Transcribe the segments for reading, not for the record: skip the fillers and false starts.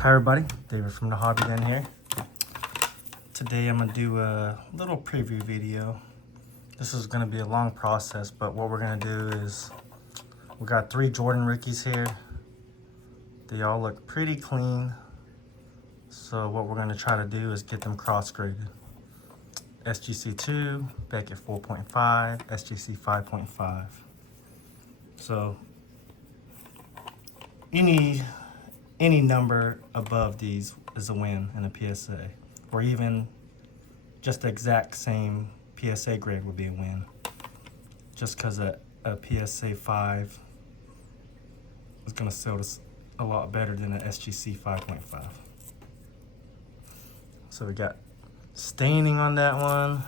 Hi everybody, David from the Hobby Den here. Today I'm gonna do a little preview video. This is gonna be a long process, but what we're gonna do is we got 3 Jordan rookies here. They all look pretty clean. So what we're gonna try to do is get them cross-graded. SGC 2, Beckett 4.5, SGC 5.5. So any number above these is a win in a PSA, or even just the exact same PSA grade would be a win, just because a PSA 5 is going to sell us a lot better than an SGC 5.5. So we got staining on that one,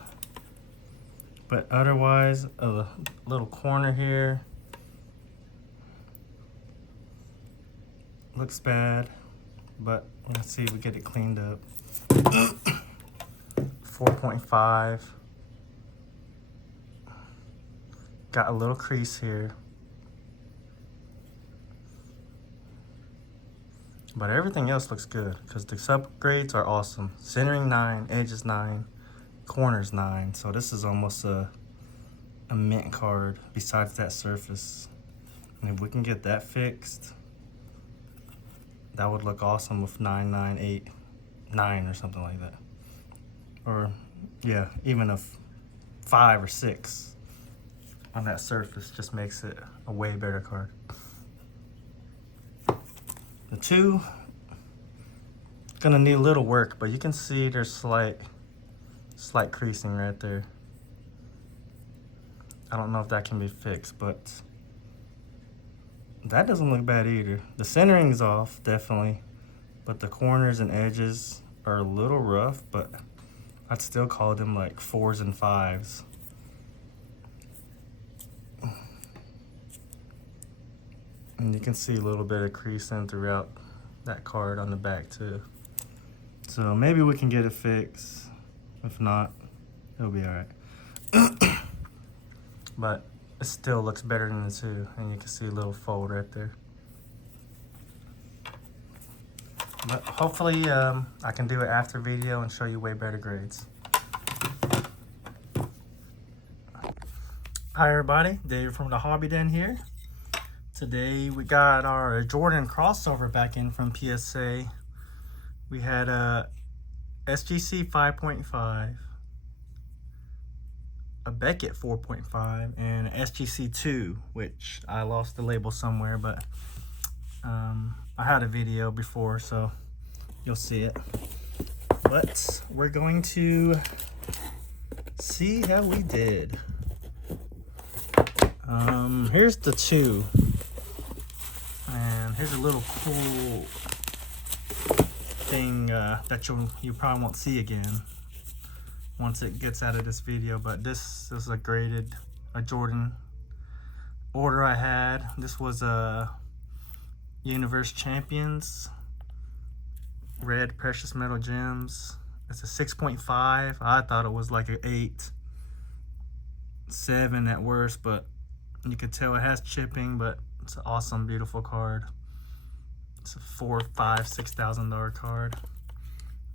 but otherwise a little corner here looks bad, but let's see if we get it cleaned up. 4.5. Got a little crease here, but everything else looks good because the subgrades are awesome. Centering 9, edges 9, corners 9. So this is almost a mint card besides that surface. And if we can get that fixed, that would look awesome with 9, 9, 8, 9 or something like that. Or yeah, even a 5 or 6 on that surface just makes it a way better card. The 2, gonna need a little work, but you can see there's slight creasing right there. I don't know if that can be fixed, but that doesn't look bad either. The centering is off, definitely, but the corners and edges are a little rough, but I'd still call them like 4s and 5s. And you can see a little bit of creasing throughout that card on the back too. So maybe we can get it fixed. If not, it'll be all right. But it still looks better than the 2, and you can see a little fold right there. But hopefully I can do it after video and show you way better grades. Hi everybody, David from the Hobby Den here. Today we got our Jordan crossover back in from PSA. We had a SGC 5.5, a Beckett 4.5, and an SGC 2, which I lost the label somewhere, but I had a video before, so you'll see it. But we're going to see how we did. Here's the 2, and here's a little cool thing that you probably won't see again once it gets out of this video, but this is a Jordan order I had. This was a Universe Champions red precious metal gems. It's a 6.5. I thought it was like an 8, 7 at worst, but you could tell it has chipping, but it's an awesome, beautiful card. It's a $4,000, $5,000, $6,000 card,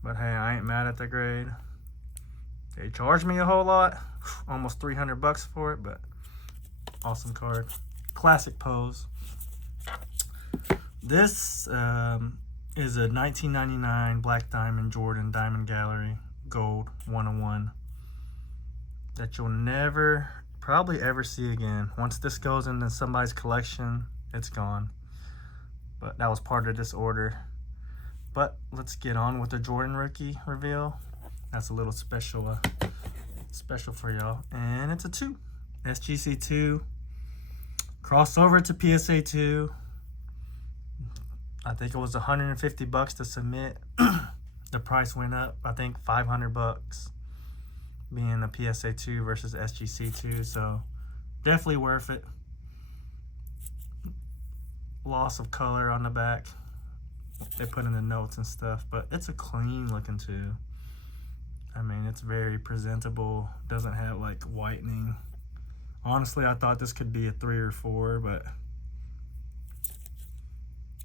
but hey, I ain't mad at the grade. They charged me a whole lot, almost 300 bucks for it, but awesome card. Classic pose. This is a 1999 Black Diamond Jordan Diamond Gallery Gold 101 that you'll never probably ever see again. Once this goes into somebody's collection, it's gone. But that was part of this order. But let's get on with the Jordan rookie reveal. That's a little special for y'all. And it's a 2. SGC 2. Crossover to PSA 2. I think it was 150 bucks to submit. The price went up, I think 500 bucks being a PSA 2 versus SGC 2. So definitely worth it. Loss of color on the back. They put in the notes and stuff, but it's a clean looking 2. I mean, it's very presentable. Doesn't have like whitening. Honestly, I thought this could be a 3 or 4, but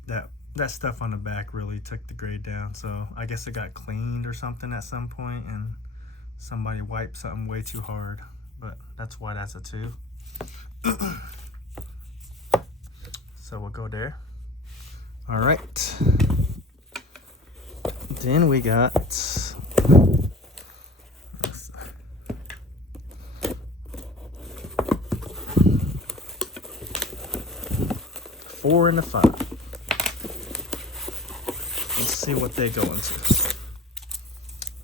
that that stuff on the back really took the grade down. So I guess it got cleaned or something at some point, and somebody wiped something way too hard. But that's why that's a 2. So we'll go there. All right. Then we got 4 and a 5. Let's see what they go into.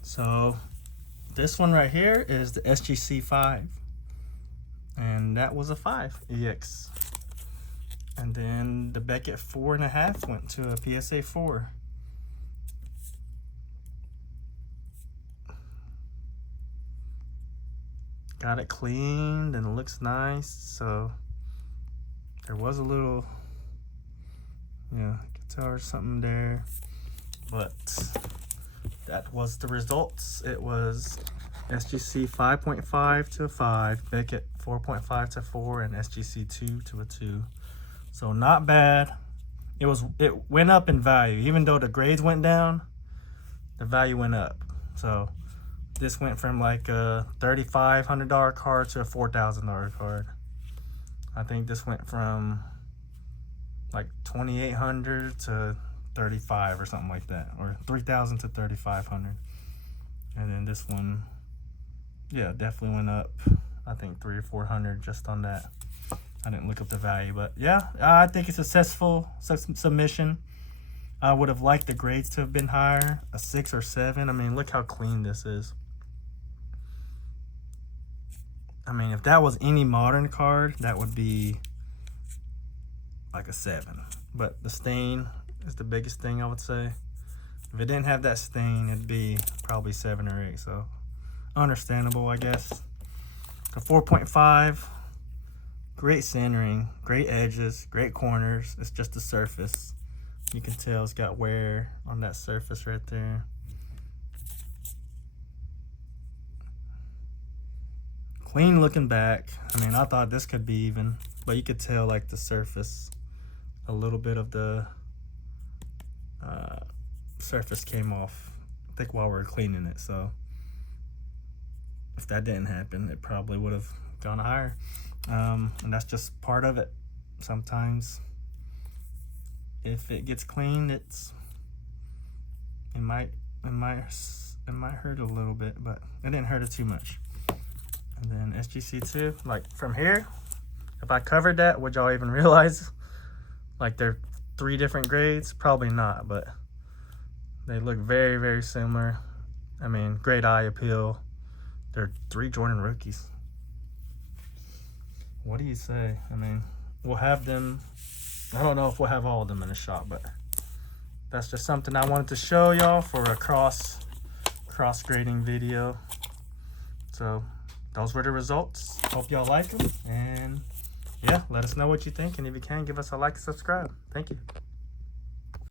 So this one right here is the SGC 5, and that was a 5 EX. And then the Beckett 4.5 went to a PSA 4. Got it cleaned and it looks nice. So there was a little, guitar or something there, but that was the results. It was SGC 5.5 to a 5, Beckett 4.5 to 4, and SGC 2 to a 2. So not bad. It went up in value. Even though the grades went down, the value went up. So this went from like a $3,500 card to a $4,000 card. I think this went from like $2,800 to $3,500 or something like that, or $3,000 to $3,500. And then this one, yeah, definitely went up. I think $300 or $400 just on that. I didn't look up the value, but yeah, I think it's a successful submission. I would have liked the grades to have been higher, a 6 or 7. I mean, look how clean this is. I mean, if that was any modern card, that would be like a 7. But the stain is the biggest thing, I would say. If it didn't have that stain, it'd be probably 7 or 8. So understandable, I guess. The 4.5, great centering, great edges, great corners. It's just the surface. You can tell it's got wear on that surface right there. Clean looking back. I mean, I thought this could be even, but you could tell like the surface, a little bit of the surface came off, I think, while we were cleaning it. So if that didn't happen, it probably would have gone higher. And that's just part of it. Sometimes if it gets cleaned, it might hurt a little bit, but it didn't hurt it too much. And then SGC2, like from here, if I covered that, would y'all even realize like they're 3 different grades? Probably not, but they look very, very similar. I mean, great eye appeal. They're 3 Jordan rookies. What do you say? I mean, we'll have them. I don't know if we'll have all of them in the shop, but that's just something I wanted to show y'all for a cross grading video. So those were the results. Hope y'all like them, and yeah, let us know what you think, and if you can, give us a like and subscribe. Thank you.